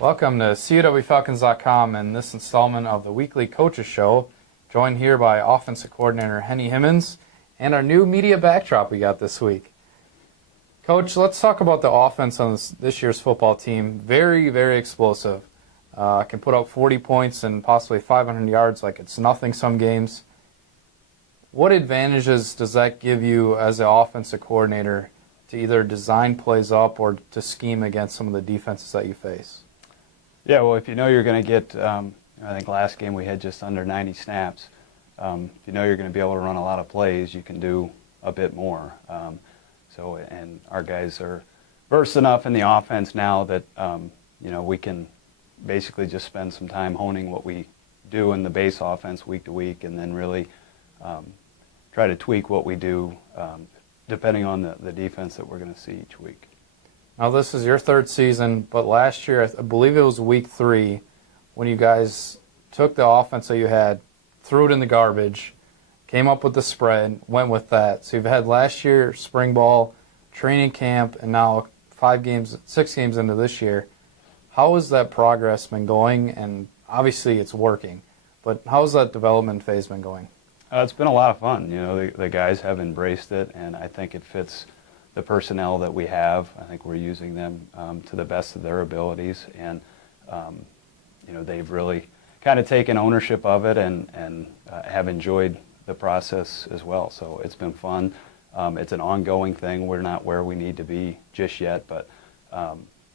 Welcome to CUWFalcons.com and this installment of the weekly coaches show, joined here by offensive coordinator Henny Hiemenz and our new media backdrop we got this week. Coach, let's talk about the offense on this year's football team. Very, very explosive. Can put up 40 points and possibly 500 yards like it's nothing some games. What advantages does that give you as an offensive coordinator to either design plays up or to scheme against some of the defenses that you face? Yeah, well, if you know you're going to get, I think last game we had just under 90 snaps. If you know you're going to be able to run a lot of plays, you can do a bit more. And our guys are versed enough in the offense now that, we can basically just spend some time honing what we do in the base offense week to week and then really try to tweak what we do depending on the defense that we're going to see each week. Now, this is your third season, but last year, I believe it was week 3, when you guys took the offense that you had, threw it in the garbage, came up with the spread, went with that. So you've had last year, spring ball, training camp, and now 6 games into this year. How has that progress been going? And obviously it's working, but how has that development phase been going? It's been a lot of fun. The guys have embraced it, and I think it fits the personnel that we have. I think we're using them to the best of their abilities, and they've really kind of taken ownership of it and have enjoyed the process as well. So it's been fun. It's an ongoing thing. We're not where we need to be just yet, but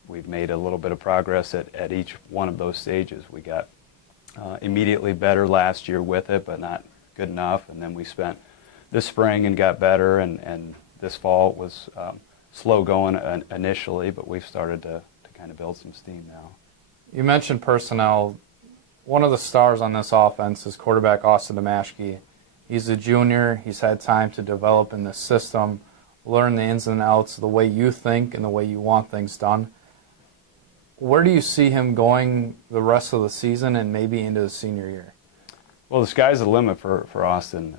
we've made a little bit of progress at each one of those stages. We got immediately better last year with it, but not good enough, and then we spent this spring and got better, and this fall was slow going initially, but we've started to kind of build some steam now. You mentioned personnel. One of the stars on this offense is quarterback Austin Demashke. He's a junior. He's had time to develop in this system, learn the ins and outs, the way you think and the way you want things done. Where do you see him going the rest of the season and maybe into the senior year? Well, the sky's the limit for Austin.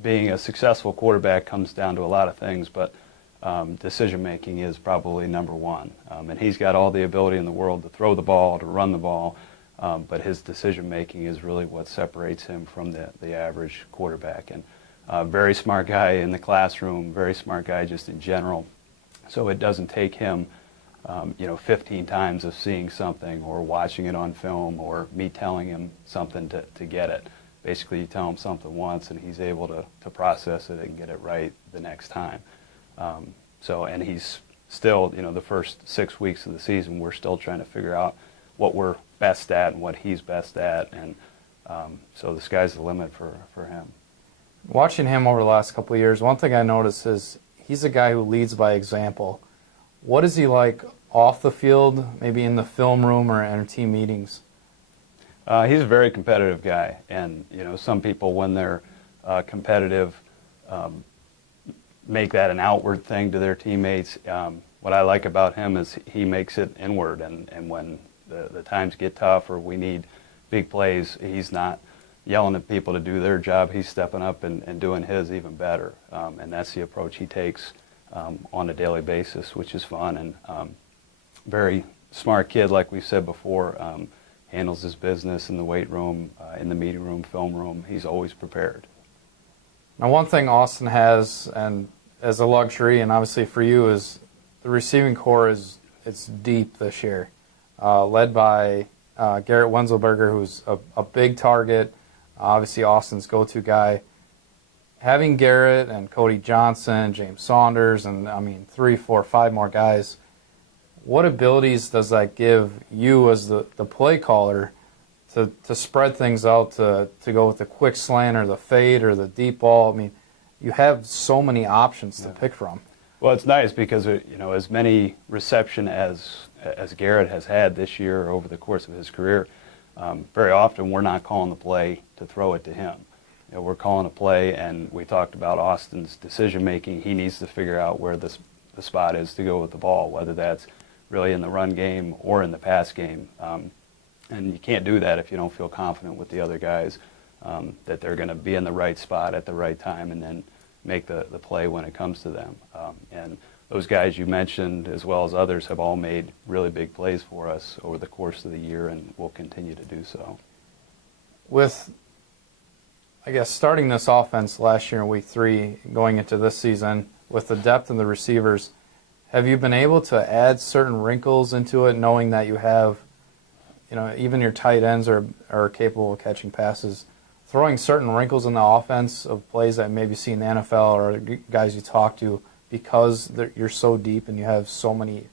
Being a successful quarterback comes down to a lot of things, but decision-making is probably number one. And he's got all the ability in the world to throw the ball, to run the ball, but his decision-making is really what separates him from the average quarterback. And very smart guy in the classroom, very smart guy just in general. So it doesn't take him 15 times of seeing something or watching it on film or me telling him something to get it. Basically, you tell him something once and he's able to process it and get it right the next time. And he's still, the first 6 weeks of the season, we're still trying to figure out what we're best at and what he's best at. And so the sky's the limit for him. Watching him over the last couple of years, one thing I noticed is he's a guy who leads by example. What is he like off the field, maybe in the film room or in team meetings? He's a very competitive guy, and some people, when they're competitive, make that an outward thing to their teammates. What I like about him is he makes it inward, and when the times get tough or we need big plays, he's not yelling at people to do their job. He's stepping up and doing his even better, and that's the approach he takes on a daily basis, which is fun. And very smart kid, like we said before. Handles his business in the weight room, in the meeting room, film room. He's always prepared. Now, one thing Austin has, and as a luxury, and obviously for you, is the receiving core it's deep this year, led by Garrett Wenzelberger, who's a big target, obviously Austin's go-to guy. Having Garrett and Cody Johnson, James Saunders, and 3, 4, 5 more guys, what abilities does that give you as the play caller to spread things out, to go with the quick slant or the fade or the deep ball? You have so many options to pick from. Well, it's nice because as many reception as Garrett has had this year over the course of his career, very often we're not calling the play to throw it to him. We're calling a play, and we talked about Austin's decision making. He needs to figure out where the spot is to go with the ball, whether that's really in the run game or in the pass game. And you can't do that if you don't feel confident with the other guys that they're going to be in the right spot at the right time and then make the play when it comes to them. And those guys you mentioned, as well as others, have all made really big plays for us over the course of the year and will continue to do so. With, I guess, starting this offense last year in week 3, going into this season, with the depth of the receivers, have you been able to add certain wrinkles into it, knowing that you have, even your tight ends are capable of catching passes, throwing certain wrinkles in the offense of plays that maybe see in the NFL or guys you talk to, because you're so deep and you have so many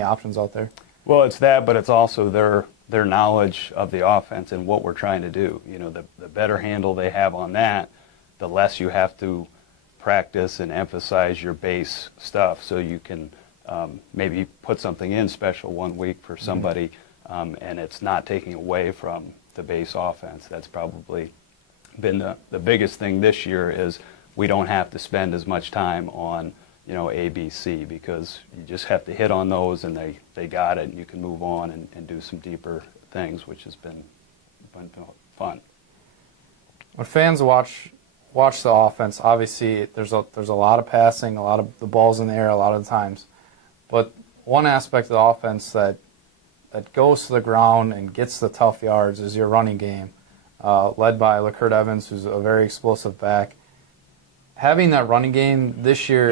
options out there? Well, it's that, but it's also their knowledge of the offense and what we're trying to do. The better handle they have on that, the less you have to practice and emphasize your base stuff, so you can maybe put something in special one week for somebody, and it's not taking away from the base offense. That's probably been the biggest thing this year, is we don't have to spend as much time on A, B, C, because you just have to hit on those and they got it, and you can move on and do some deeper things, which has been fun. When fans watch the offense, obviously there's a lot of passing, a lot of the balls in the air a lot of the times, but one aspect of the offense that goes to the ground and gets the tough yards is your running game, led by Kurt Evans, who's a very explosive back. Having that running game this year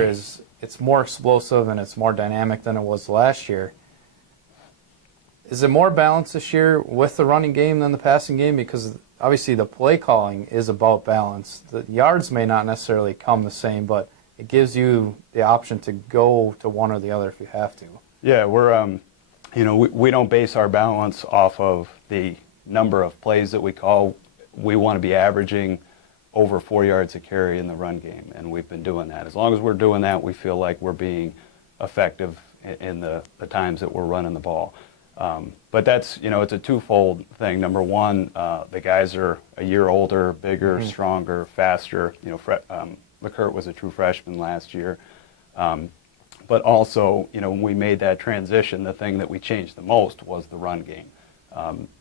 it's more explosive and it's more dynamic than it was last year. Is it more balanced this year with the running game than the passing game? Because obviously the play calling is about balance. The yards may not necessarily come the same, but it gives you the option to go to one or the other if you have to. Yeah, we're we don't base our balance off of the number of plays that we call. We want to be averaging over 4 yards a carry in the run game, and we've been doing that. As long as we're doing that, we feel like we're being effective in the times that we're running the ball. But that's, it's a twofold thing. Number one, the guys are a year older, bigger, stronger, faster. Kurt was a true freshman last year. But also, when we made that transition, the thing that we changed the most was the run game.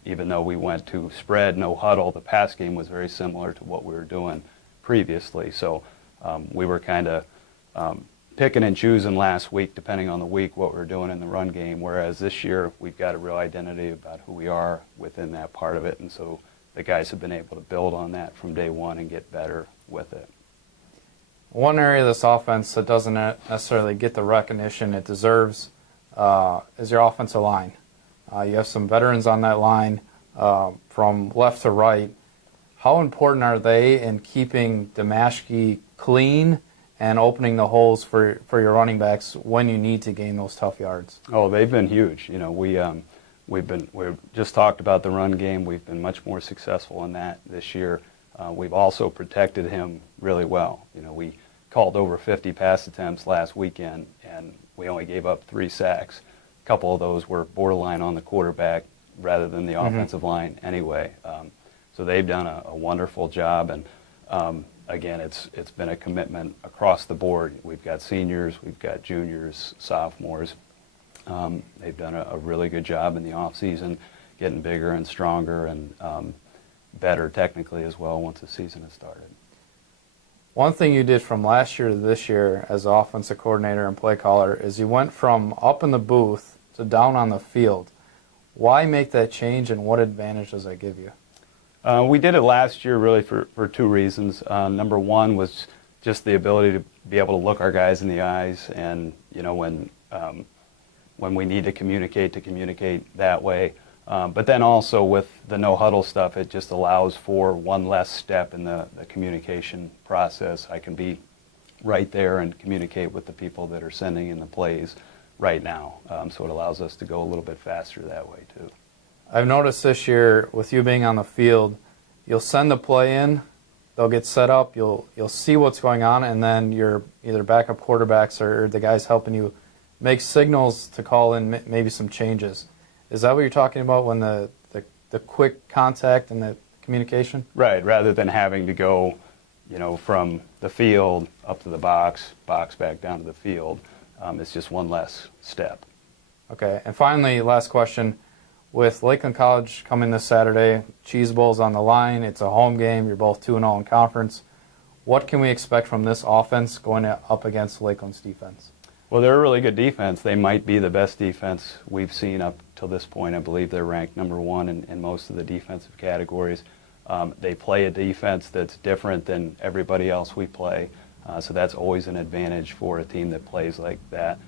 Even though we went to spread, no huddle, the pass game was very similar to what we were doing previously. So we were kind of picking and choosing last week, depending on the week, what we were doing in the run game, whereas this year we've got a real identity about who we are within that part of it, and so the guys have been able to build on that from day one and get better with it. One area of this offense that doesn't necessarily get the recognition it deserves is your offensive line. You have some veterans on that line from left to right. How important are they in keeping Damashki clean and opening the holes for your running backs when you need to gain those tough yards? Oh, they've been huge. We've just talked about the run game. We've been much more successful in that this year. We've also protected him really well. We called over 50 pass attempts last weekend, and we only gave up 3 sacks. A couple of those were borderline on the quarterback rather than the offensive line anyway. So they've done a wonderful job, and again, it's been a commitment across the board. We've got seniors, we've got juniors, sophomores. They've done a really good job in the offseason, getting bigger and stronger and better technically as well once the season has started. One thing you did from last year to this year as offensive coordinator and play caller is you went from up in the booth to down on the field. Why make that change, and what advantage does that give you? We did it last year really for 2 reasons. Number one was just the ability to be able to look our guys in the eyes, and when we need to communicate that way. But then also with the no huddle stuff, it just allows for one less step in the communication process. I can be right there and communicate with the people that are sending in the plays right now. So it allows us to go a little bit faster that way too. I've noticed this year with you being on the field, you'll send the play in, they'll get set up, you'll see what's going on, and then your either backup quarterbacks or the guys helping you make signals to call in maybe some changes. Is that what you're talking about when the quick contact and the communication? Right, rather than having to go, from the field up to the box back down to the field. It's just one less step. Okay, and finally, last question. With Lakeland College coming this Saturday, Cheese Bowl's on the line. It's a home game. You're both 2-0 in conference. What can we expect from this offense going up against Lakeland's defense? Well, they're a really good defense. They might be the best defense we've seen up till this point. I believe they're ranked number one in most of the defensive categories. They play a defense that's different than everybody else we play, so that's always an advantage for a team that plays like that.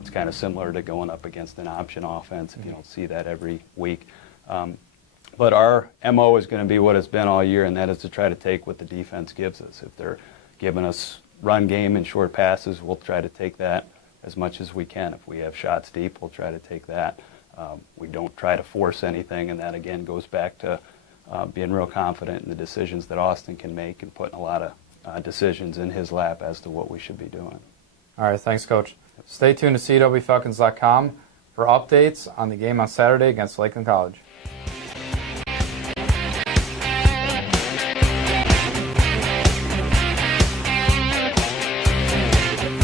It's kind of similar to going up against an option offense if you don't see that every week. But our MO is going to be what it's been all year, and that is to try to take what the defense gives us. If they're giving us run game and short passes, we'll try to take that as much as we can. If we have shots deep, we'll try to take that. We don't try to force anything, and that again goes back to being real confident in the decisions that Austin can make and putting a lot of decisions in his lap as to what we should be doing. All right, thanks, Coach. Stay tuned to CUWFalcons.com for updates on the game on Saturday against Lakeland College.